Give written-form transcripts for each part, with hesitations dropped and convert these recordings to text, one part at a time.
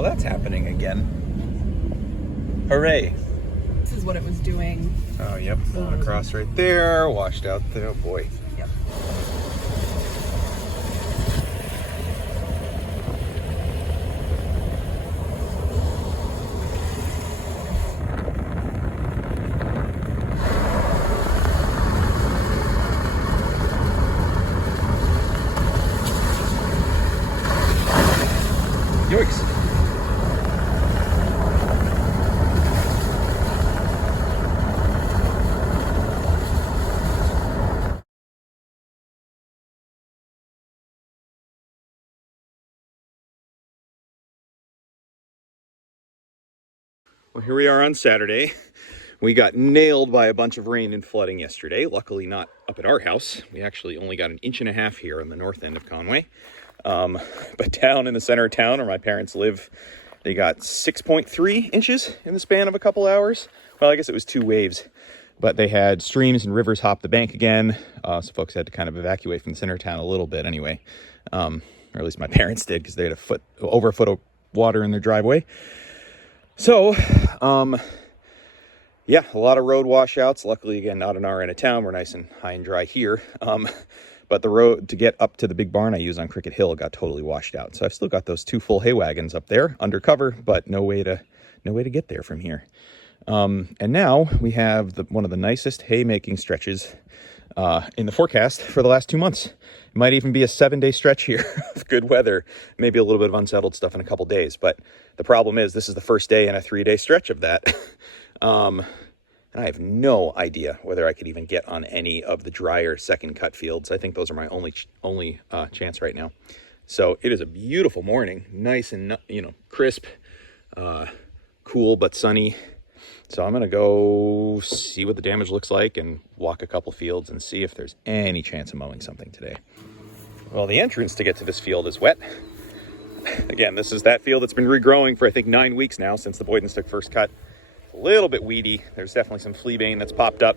Well, that's happening again. Hooray. This is what it was doing. Oh, yep. Going across right there. Washed out there. Oh, boy. Yep. Yoicks. Well, here we are on Saturday. We got nailed by a bunch of rain and flooding yesterday. Luckily not up at our house. We actually only got 1.5 inches here on the north end of Conway. But down in the center of town where my parents live, they got 6.3 inches in the span of a couple hours. Well, I guess it was 2 waves, but they had streams and rivers hop the bank again. So folks had to kind of evacuate from the center of town a little bit anyway. Or at least my parents did, because they had over a foot of water in their driveway. So, yeah, a lot of road washouts. Luckily, again, not in our end of town. We're nice and high and dry here. But the road to get up to the big barn I use on Cricket Hill got totally washed out. So I've still got those 2 full hay wagons up there undercover, but no way to get there from here. And now we have one of the nicest haymaking stretches in the forecast for the last 2 months. It might even be a 7-day stretch here of good weather, maybe a little bit of unsettled stuff in a couple days. But the problem is this is the first day in a 3-day stretch of that. And I have no idea whether I could even get on any of the drier second cut fields. I think those are my only chance right now. So it is a beautiful morning, nice and, crisp, cool but sunny. So I'm going to go see what the damage looks like and walk a couple fields and see if there's any chance of mowing something today. Well, the entrance to get to this field is wet. Again, this is that field that's been regrowing for, I think, 9 weeks now since the Boydens took first cut. A little bit weedy. There's definitely some fleabane that's popped up,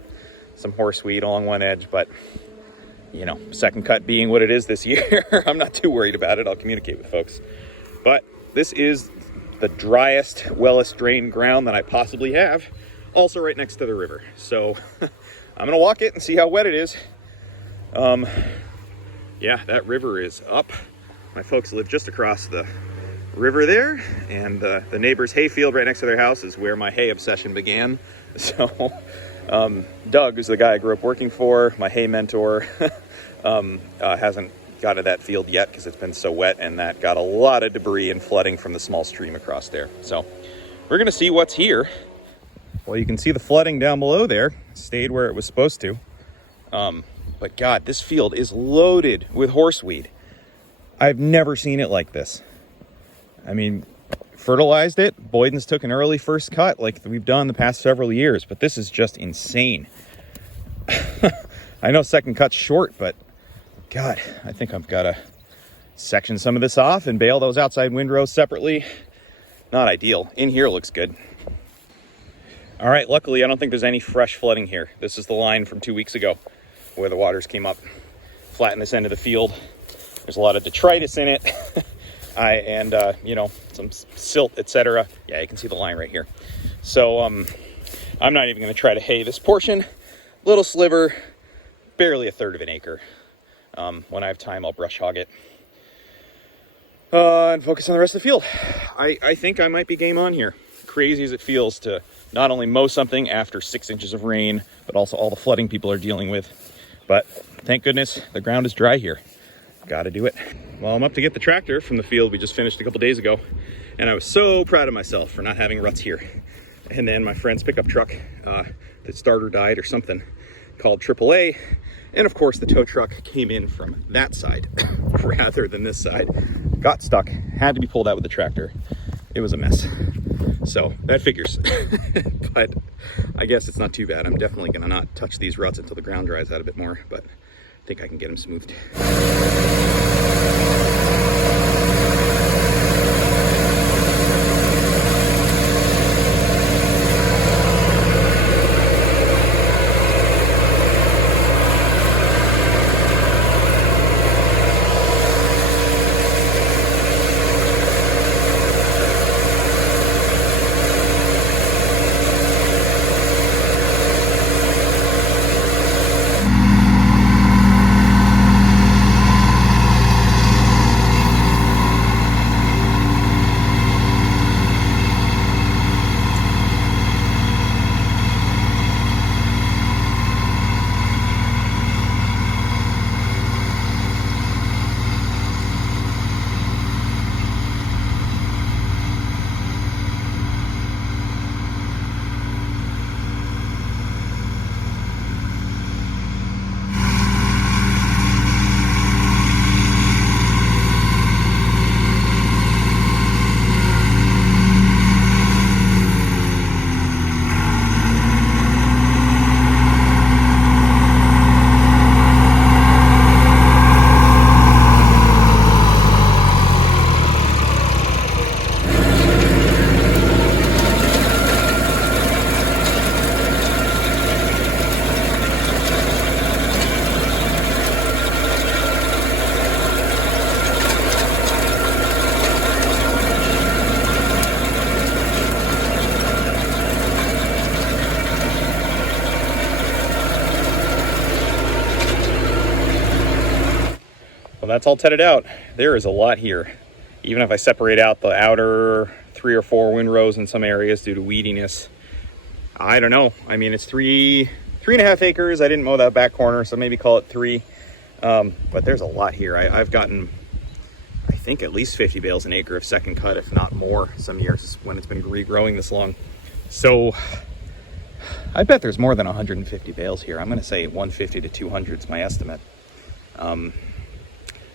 some horseweed along one edge, but, second cut being what it is this year, I'm not too worried about it. I'll communicate with folks. But this is the driest, wellest drained ground that I possibly have, also right next to the river. So I'm gonna walk it and see how wet it is. Yeah, that river is up. My folks live just across the river there, and the neighbor's hayfield right next to their house is where my hay obsession began. So Doug, who's the guy I grew up working for, my hay mentor, hasn't got to that field yet because it's been so wet, and that got a lot of debris and flooding from the small stream across there. So we're gonna see what's here. Well, you can see the flooding down below there stayed where it was supposed to. But God, this field is loaded with horseweed. I've never seen it like this. I mean, fertilized it. Boydens took an early first cut like we've done the past several years, but this is just insane. I know second cut's short, but God, I think I've got to section some of this off and bale those outside windrows separately. Not ideal. In here looks good. All right, luckily I don't think there's any fresh flooding here. This is the line from 2 weeks ago where the waters came up, flattened this end of the field. There's a lot of detritus in it. And some silt, etc. Yeah, you can see the line right here. So I'm not even going to try to hay this portion. Little sliver, barely 1/3 of an acre. When I have time, I'll brush hog it and focus on the rest of the field. I think I might be game on here. Crazy as it feels to not only mow something after 6 inches of rain, but also all the flooding people are dealing with. But thank goodness the ground is dry here. Got to do it. Well, I'm up to get the tractor from the field we just finished a couple days ago, and I was so proud of myself for not having ruts here. And then my friend's pickup truck, the starter died or something, called AAA, and of course the tow truck came in from that side rather than this side. Got stuck, had to be pulled out with the tractor. It was a mess. So that figures. But I guess it's not too bad. I'm definitely gonna not touch these ruts until the ground dries out a bit more, but I think I can get them smoothed. that's all tedded out. There is a lot here. Even if I separate out the outer 3 or 4 windrows in some areas due to weediness, I don't know. I mean, it's 3.5 acres. I didn't mow that back corner, so maybe call it 3. But there's a lot here. I've gotten, I think, at least 50 bales an acre of second cut, if not more, some years when it's been regrowing this long. So I bet there's more than 150 bales here. I'm going to say 150 to 200 is my estimate.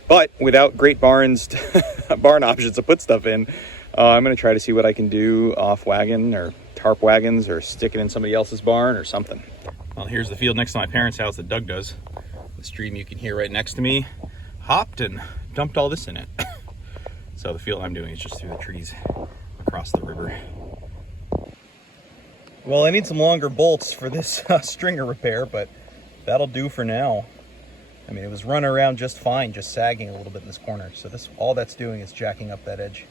But without great barn options to put stuff in, I'm going to try to see what I can do off wagon or tarp wagons, or stick it in somebody else's barn or something. Well, here's the field next to my parents' house that Doug does. The stream you can hear right next to me hopped and dumped all this in it. So the field I'm doing is just through the trees across the river. Well, I need some longer bolts for this stringer repair, but that'll do for now. I mean, it was running around just fine, just sagging a little bit in this corner. So all that's doing is jacking up that edge.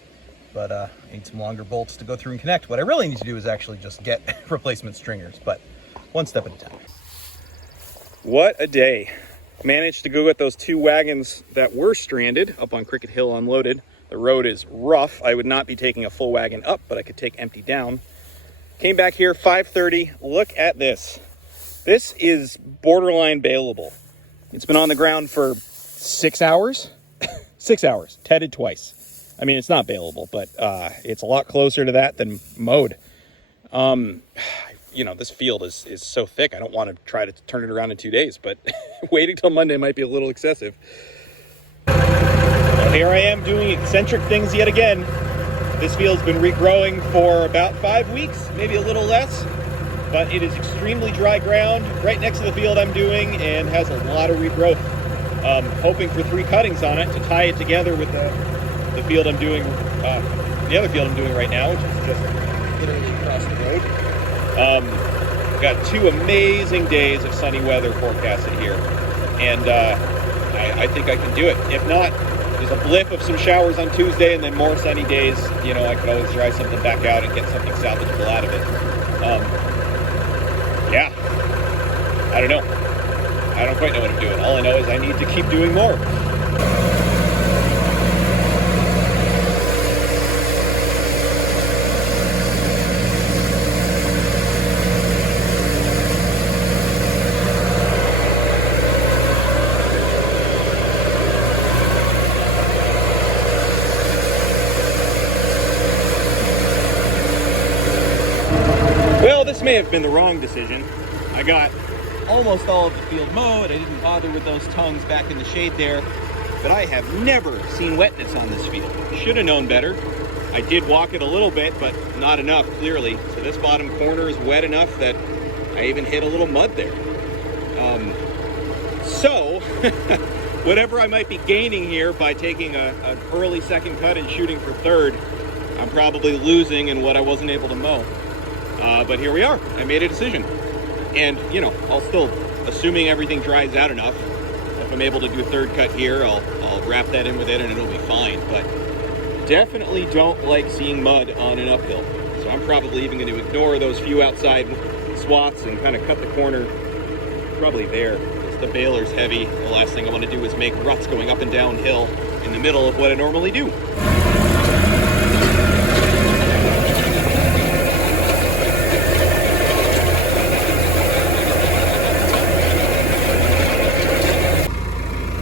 But I need some longer bolts to go through and connect. What I really need to do is actually just get replacement stringers, but one step at a time. What a day. Managed to go get those 2 wagons that were stranded up on Cricket Hill unloaded. The road is rough. I would not be taking a full wagon up, but I could take empty down. Came back here 5:30. Look at this. This is borderline baleable. It's been on the ground for 6 hours. 6 hours, tedded twice. I mean, it's not baleable, but it's a lot closer to that than mowed. You know, this field is so thick, I don't want to try to turn it around in 2 days, but waiting till Monday might be a little excessive. Well, here I am doing eccentric things yet again. This field's been regrowing for about 5 weeks, maybe a little less, but it is extremely dry ground right next to the field I'm doing and has a lot of regrowth. Hoping for 3 cuttings on it to tie it together with the field I'm doing, the other field I'm doing right now, which is just literally across the road. Got 2 amazing days of sunny weather forecasted here, and I think I can do it. If not, there's a blip of some showers on Tuesday and then more sunny days. You know, I could always dry something back out and get something salvageable out of it. Yeah, I don't know. I don't quite know what I'm doing. All I know is I need to keep doing more. Well, this may have been the wrong decision. I got almost all of the field mowed. I didn't bother with those tongues back in the shade there, but I have never seen wetness on this field. Should have known better. I did walk it a little bit, but not enough, clearly. So this bottom corner is wet enough that I even hit a little mud there. So whatever I might be gaining here by taking an early second cut and shooting for third, I'm probably losing in what I wasn't able to mow. But here we are. I made a decision. And, you know, I'll still, assuming everything dries out enough, if I'm able to do a third cut here, I'll wrap that in with it and it'll be fine. But definitely don't like seeing mud on an uphill. So I'm probably even going to ignore those few outside swaths and kind of cut the corner probably there. Because the baler's heavy. The last thing I want to do is make ruts going up and downhill in the middle of what I normally do.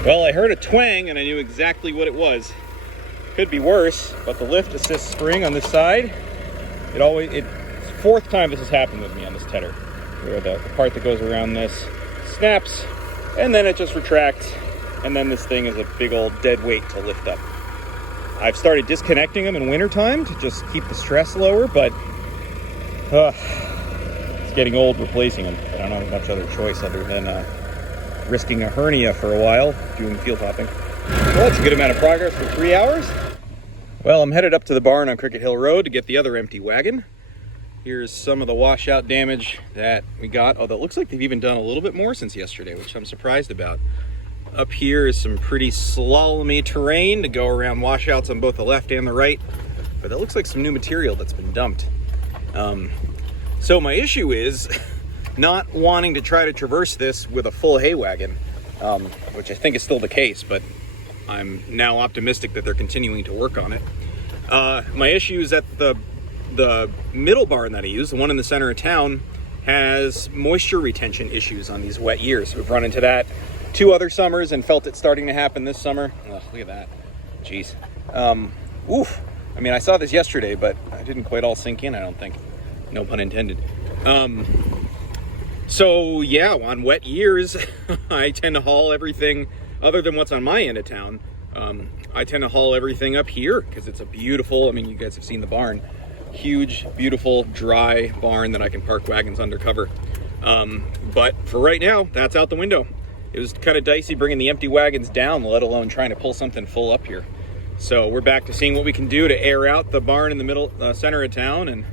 Well, I heard a twang and I knew exactly what it was. Could be worse, but the lift assist spring on this side, it's 4th time this has happened with me on this tedder, where the part that goes around this snaps and then it just retracts, and then this thing is a big old dead weight to lift up. I've started disconnecting them in wintertime to just keep the stress lower, but it's getting old replacing them. I don't have much other choice other than risking a hernia for a while doing field hopping. Well, that's a good amount of progress for 3 hours. Well, I'm headed up to the barn on Cricket Hill Road to get the other empty wagon. Here's some of the washout damage that we got, although it looks like they've even done a little bit more since yesterday, which I'm surprised about. Up here is some pretty slalomy terrain to go around washouts on both the left and the right, but that looks like some new material that's been dumped. So my issue is not wanting to try to traverse this with a full hay wagon, which I think is still the case, but I'm now optimistic that they're continuing to work on it. My issue is that the middle barn that I use, the one in the center of town, has moisture retention issues on these wet years. We've run into that 2 other summers and felt it starting to happen this summer. Oh, look at that. Jeez. Oof. I mean, I saw this yesterday, but I didn't quite all sink in, I don't think. No pun intended. So yeah, on wet years, I tend to haul everything, other than what's on my end of town, I tend to haul everything up here because it's a beautiful, I mean, you guys have seen the barn. Huge, beautiful, dry barn that I can park wagons under cover. But for right now, that's out the window. It was kind of dicey bringing the empty wagons down, let alone trying to pull something full up here. So we're back to seeing what we can do to air out the barn in the middle, center of town, and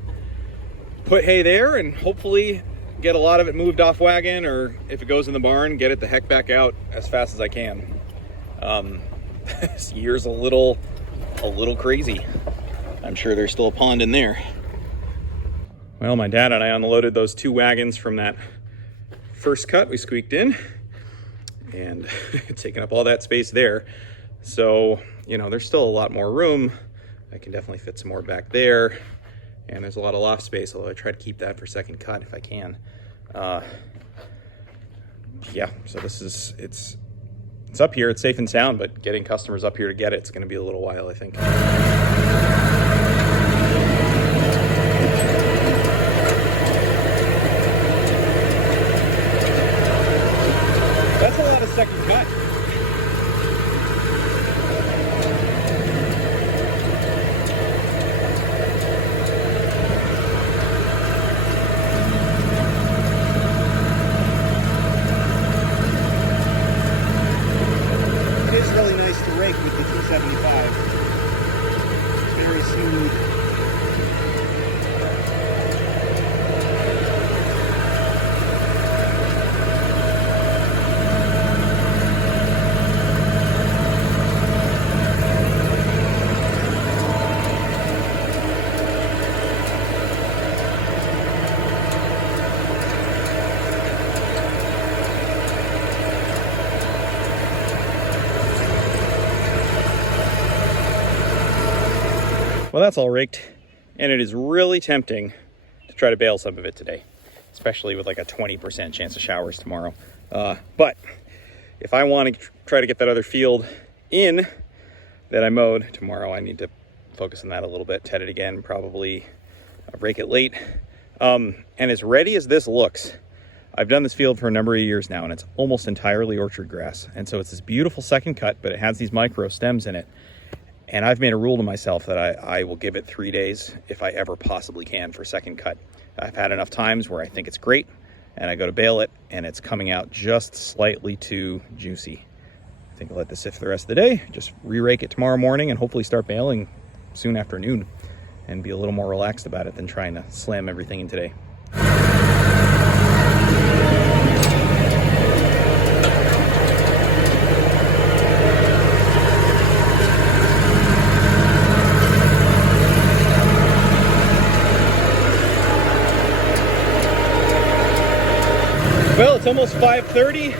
put hay there, and hopefully get a lot of it moved off wagon, or if it goes in the barn, get it the heck back out as fast as I can. This year's a little crazy. I'm sure there's still a pond in there. Well, my dad and I unloaded those 2 wagons from that first cut we squeaked in, and taking up all that space there. So, you know, there's still a lot more room. I can definitely fit some more back there, and there's a lot of loft space, although I try to keep that for second cut if I can. Yeah, so this is, it's up here, it's safe and sound, but getting customers up here to get it's going to be a little while, I think. That's a lot of second cut. It is really nice to rake with the 275. It's very smooth. Well, that's all raked, and it is really tempting to try to bale some of it today, especially with like a 20% chance of showers tomorrow. But if I want to try to get that other field in that I mowed tomorrow, I need to focus on that a little bit, ted it again, probably rake it late. And as ready as this looks, I've done this field for a number of years now, and it's almost entirely orchard grass. And so it's this beautiful second cut, but it has these micro stems in it. And I've made a rule to myself that I will give it 3 days if I ever possibly can for second cut. I've had enough times where I think it's great, and I go to bale it, and it's coming out just slightly too juicy. I think I'll let this sit for the rest of the day, just re-rake it tomorrow morning, and hopefully start baling soon after noon, and be a little more relaxed about it than trying to slam everything in today. Well, it's almost 5:30,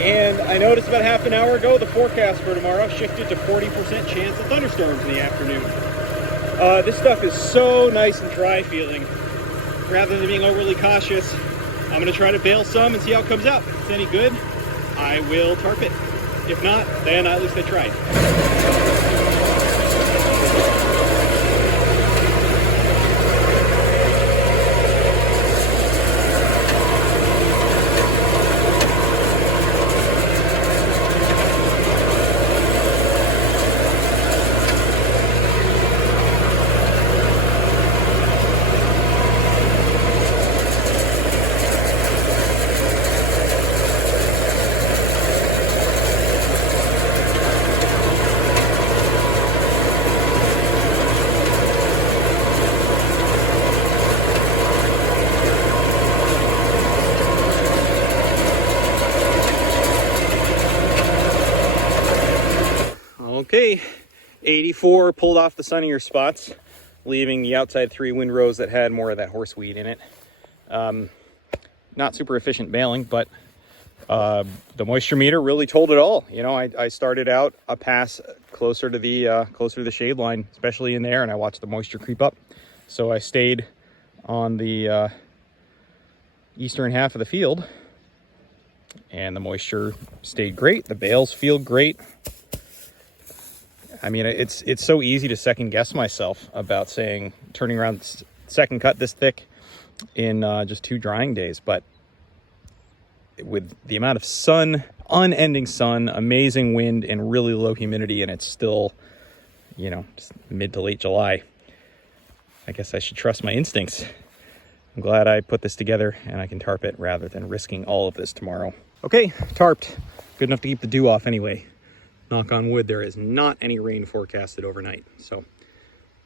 and I noticed about half an hour ago the forecast for tomorrow shifted to 40% chance of thunderstorms in the afternoon. This stuff is so nice and dry feeling. Rather than being overly cautious, I'm going to try to bale some and see how it comes out. If it's any good, I will tarp it. If not, then at least I tried. Okay, 84 pulled off the sunnier spots, leaving the outside 3 windrows that had more of that horseweed in it. Not super efficient baling, but The moisture meter really told it all. You know, I started out a pass closer to the shade line, especially in there, and I watched the moisture creep up. So I stayed on the eastern half of the field, and the moisture stayed great. The bales feel great. I mean, it's so easy to second guess myself about saying turning around second cut this thick in just 2 drying days, but with the amount of sun, unending sun, amazing wind, and really low humidity, and it's still, you know, just mid to late July, I guess I should trust my instincts. I'm glad I put this together and I can tarp it rather than risking all of this tomorrow. Okay, tarped. Good enough to keep the dew off anyway. Knock on wood, there is not any rain forecasted overnight. So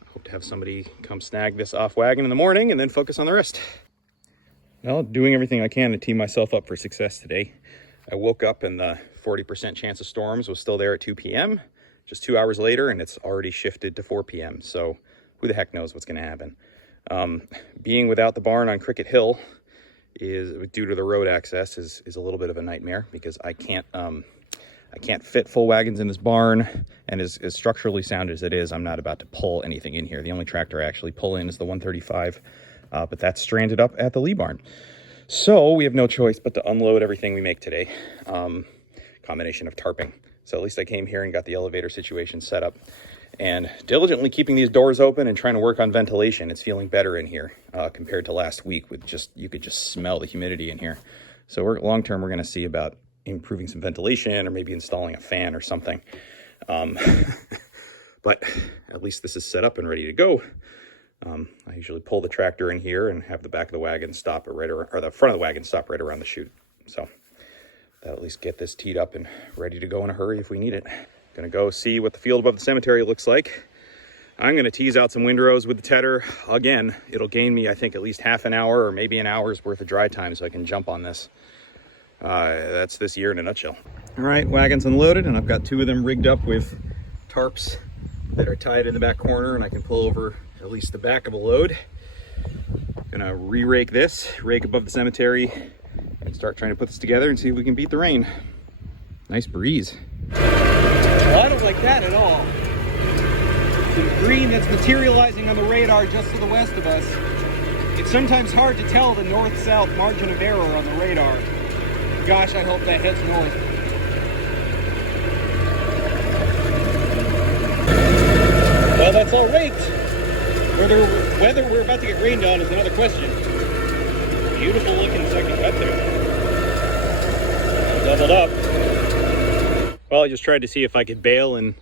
I hope to have somebody come snag this off wagon in the morning and then focus on the rest. Well, doing everything I can to tee myself up for success today. I woke up and the 40% chance of storms was still there at 2 p.m. Just 2 hours later, and it's already shifted to 4 p.m. So who the heck knows what's going to happen. Being without the barn on Cricket Hill is, due to the road access, is a little bit of a nightmare because I can't fit full wagons in this barn, and as structurally sound as it is, I'm not about to pull anything in here. The only tractor I actually pull in is the 135, but that's stranded up at the Lee barn. So we have no choice but to unload everything we make today. Combination of tarping. So at least I came here and got the elevator situation set up, and diligently keeping these doors open and trying to work on ventilation. It's feeling better in here compared to last week with you could just smell the humidity in here. So long term, we're going to see about improving some ventilation or maybe installing a fan or something. But at least this is set up and ready to go. I usually pull the tractor in here and have the back of the wagon stop right around, or the front of the wagon stop right around the chute. So that'll at least get this teed up and ready to go in a hurry if we need it. Gonna go see what the field above the cemetery looks like. I'm gonna tease out some windrows with the tedder. Again, it'll gain me, I think, at least half an hour or maybe an hour's worth of dry time so I can jump on this. That's this year in a nutshell. All right, wagon's unloaded, and I've got 2 of them rigged up with tarps that are tied in the back corner, and I can pull over at least the back of a load. Gonna re-rake this, rake above the cemetery, and start trying to put this together and see if we can beat the rain. Nice breeze. Well, I don't like that at all. The green that's materializing on the radar just to the west of us. It's sometimes hard to tell the north-south margin of error on the radar. Gosh, I hope that heads north. Well, that's all raked. Whether we're about to get rained on is another question. Beautiful looking second cut there. Doubled up. Well, I just tried to see if I could bail and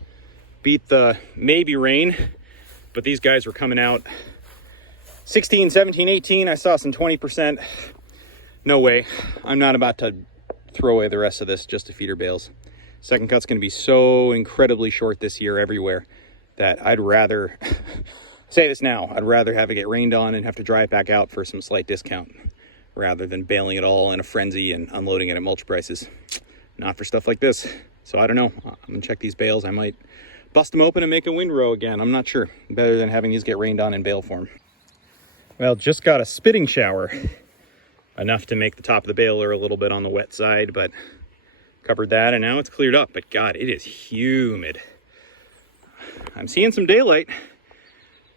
beat the maybe rain, but these guys were coming out 16, 17, 18. I saw some 20%. No way. I'm not about to throw away the rest of this just to feeder bales. Second cut's going to be so incredibly short this year everywhere that I'd rather say this now. I'd rather have it get rained on and have to dry it back out for some slight discount rather than bailing it all in a frenzy and unloading it at mulch prices. Not for stuff like this. So I don't know. I'm gonna check these bales. I might bust them open and make a windrow again. I'm not sure. Better than having these get rained on in bale form. Well, just got a spitting shower. Enough to make the top of the baler a little bit on the wet side, but covered that, and now it's cleared up. But God, it is humid. I'm seeing some daylight.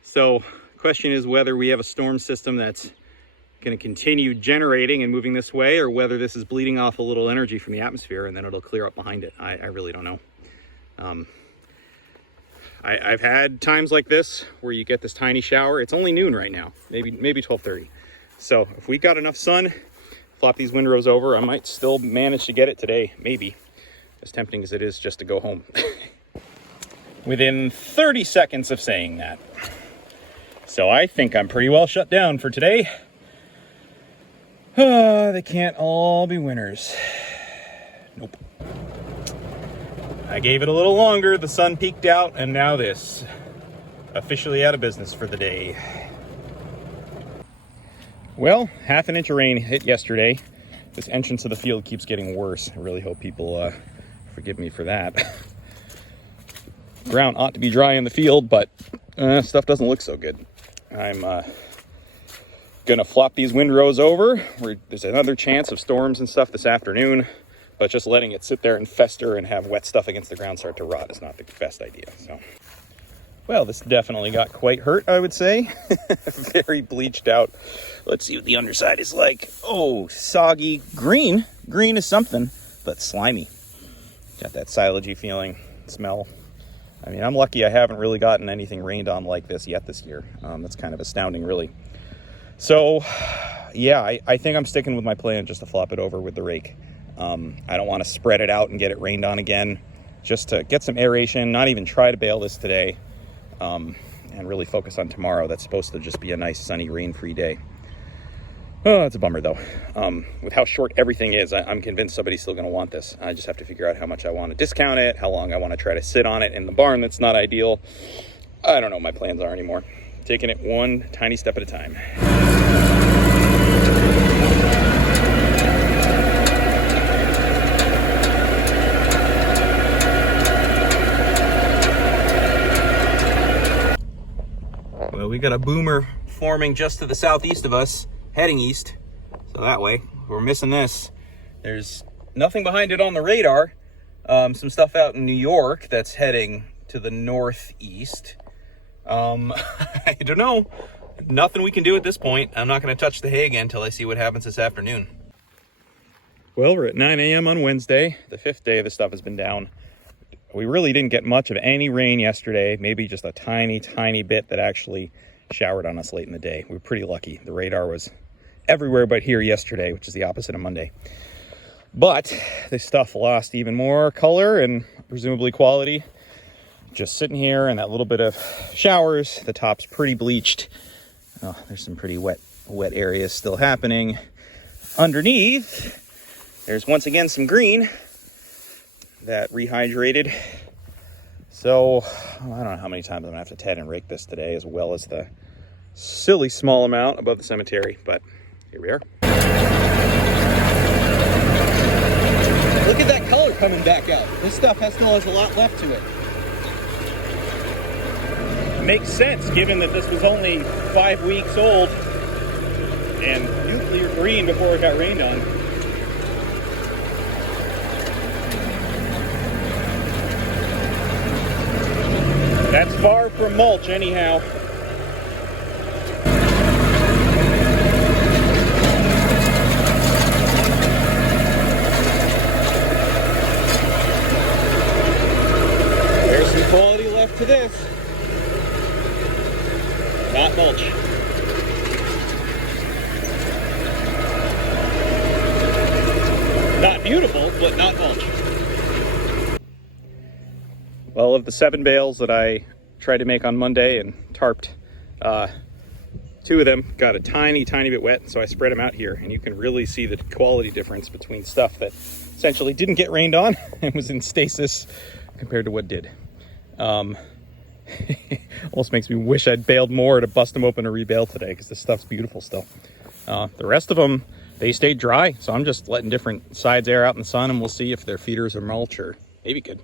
So question is whether we have a storm system that's going to continue generating and moving this way, or whether this is bleeding off a little energy from the atmosphere and then it'll clear up behind it. I really don't know. I've had times like this where you get this tiny shower. It's only noon right now, maybe 12:30. So if we got enough sun, flop these windrows over, I might still manage to get it today, maybe. As tempting as it is just to go home. Within 30 seconds of saying that. So I think I'm pretty well shut down for today. They can't all be winners. Nope. I gave it a little longer, the sun peeked out, and now this. Officially out of business for the day. Well, half an inch of rain hit yesterday. This entrance of the field keeps getting worse. I really hope people forgive me for that. Ground ought to be dry in the field, but stuff doesn't look so good. I'm gonna flop these windrows over. There's another chance of storms and stuff this afternoon. But just letting it sit there and fester and have wet stuff against the ground start to rot is not the best idea. So, well, this definitely got quite hurt, I would say. Very bleached out. Let's see what the underside is like. Oh, soggy. Green. Green is something, but slimy. Got that silagey feeling, smell. I mean, I'm lucky I haven't really gotten anything rained on like this yet this year. That's kind of astounding, really. So, yeah, I think I'm sticking with my plan just to flop it over with the rake. I don't want to spread it out and get it rained on again, just to get some aeration, not even try to bale this today, and really focus on tomorrow. That's supposed to just be a nice, sunny, rain-free day. Oh, it's a bummer, though. With how short everything is, I'm convinced somebody's still going to want this. I just have to figure out how much I want to discount it, how long I want to try to sit on it in the barn. That's not ideal. I don't know what my plans are anymore. Taking it one tiny step at a time. Well, we got a boomer forming just to the southeast of us, heading east. So that way, we're missing this. There's nothing behind it on the radar. Some stuff out in New York that's heading to the northeast. I don't know. Nothing we can do at this point. I'm not going to touch the hay again until I see what happens this afternoon. Well, we're at 9 a.m. on Wednesday. The 5th day this stuff has been down. We really didn't get much of any rain yesterday. Maybe just a tiny, tiny bit that actually showered on us late in the day. We were pretty lucky. The radar was everywhere but here yesterday, which is the opposite of Monday. But this stuff lost even more color and presumably quality. Just sitting here and that little bit of showers. The top's pretty bleached. Oh, there's some pretty wet areas still happening. Underneath, there's once again some green that rehydrated. So I don't know how many times I'm gonna have to ted and rake this today, as well as the silly small amount above the cemetery, but here we are. Look at that color coming back out. This stuff still has a lot left to it. Makes sense given that this was only 5 weeks old and nuclear green before it got rained on. That's far from mulch anyhow. There's some quality left to this. Not mulch. Not beautiful, but not mulch. Well, of the 7 bales that I tried to make on Monday and tarped, 2 of them got a tiny, tiny bit wet, so I spread them out here, and you can really see the quality difference between stuff that essentially didn't get rained on and was in stasis compared to what did. Almost makes me wish I'd baled more to bust them open and rebale today, because this stuff's beautiful still. The rest of them, they stayed dry, so I'm just letting different sides air out in the sun, and we'll see if they're feeders or mulch or maybe good.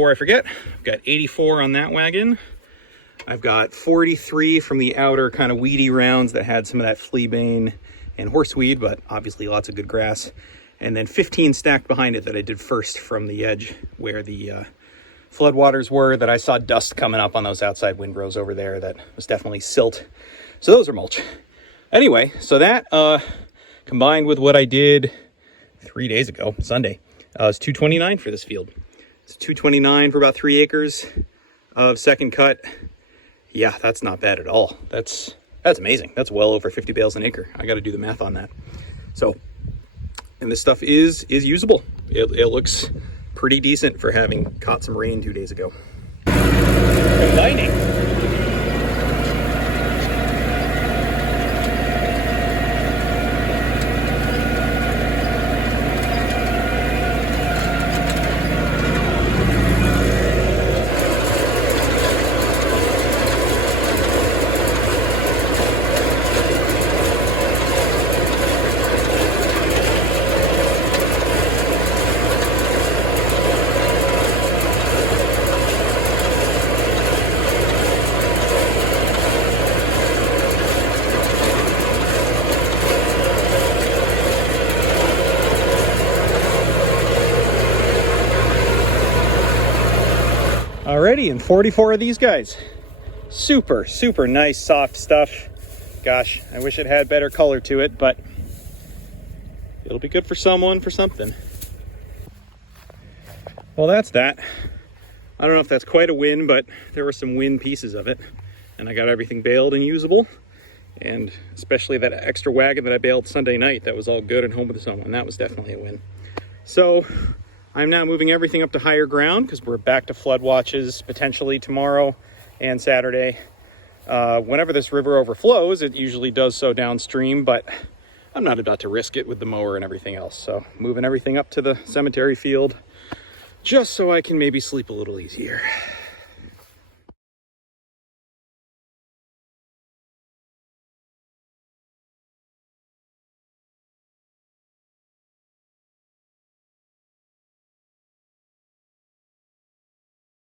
84, I forget. I've got 84 on that wagon. I've got 43 from the outer kind of weedy rounds that had some of that fleabane and horseweed, but obviously lots of good grass. And then 15 stacked behind it that I did first from the edge where the floodwaters were, that I saw dust coming up on those outside windrows over there that was definitely silt. So those are mulch. Anyway, so that combined with what I did 3 days ago, Sunday, it's 229 for this field. It's 229 for about 3 acres of second cut. Yeah, that's not bad at all. That's amazing. That's well over 50 bales an acre. I got to do the math on that. So, and this stuff is usable. It looks pretty decent for having caught some rain 2 days ago. Combining. Alrighty, and 44 of these guys. Super, super nice, soft stuff. Gosh, I wish it had better color to it, but it'll be good for someone for something. Well, that's that. I don't know if that's quite a win, but there were some win pieces of it. And I got everything baled and usable. And especially that extra wagon that I baled Sunday night, that was all good and home with someone. That was definitely a win. So I'm now moving everything up to higher ground because we're back to flood watches potentially tomorrow and Saturday. Whenever this river overflows, it usually does so downstream, but I'm not about to risk it with the mower and everything else. So moving everything up to the cemetery field just so I can maybe sleep a little easier.